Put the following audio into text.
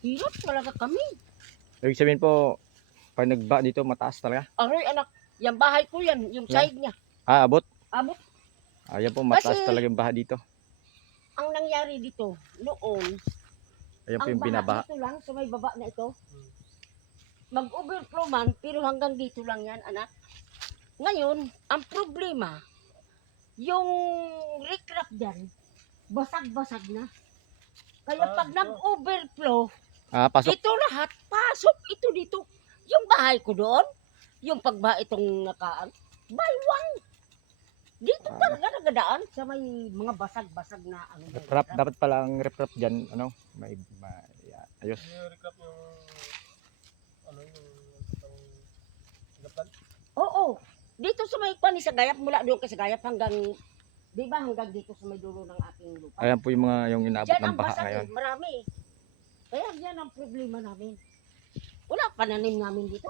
Hirap talaga kami. Ibig sabihin po, pag nagba dito, mataas talaga. Aray anak, yung bahay ko yan, yung Yan. side niya. Abot. Abot. Ayan po, mataas Kasi- talaga yung baha dito. Ang nangyari dito, noon, Ayan po ang yung baha binabaha. dito lang, sa may baba na ito. Mag-overflow man, pero hanggang dito lang yan, anak. Ngayon, ang problema, yung recrap dyan, basag-basag na. Kaya pag nag-overflow, Pasok. ito lahat, pasok ito dito. Yung bahay ko doon, yung pagba itong nakaan, baywang. Dito talaga nagadaan sa may mga basag-basag na ano. Reprap, dapat pala ang reprap dyan, ano, ayos. Yung recap yung ano yung gapan. Oo. Dito sa may kwani sa Gayap, mula doon sa Gayap hanggang, di ba hanggang dito sa may dulo ng ating lupa. Ayan po yung mga yung inaabot Diyan ng ang baha basag ngayon. marami. Kaya yan ang problema namin. Wala pananim namin dito.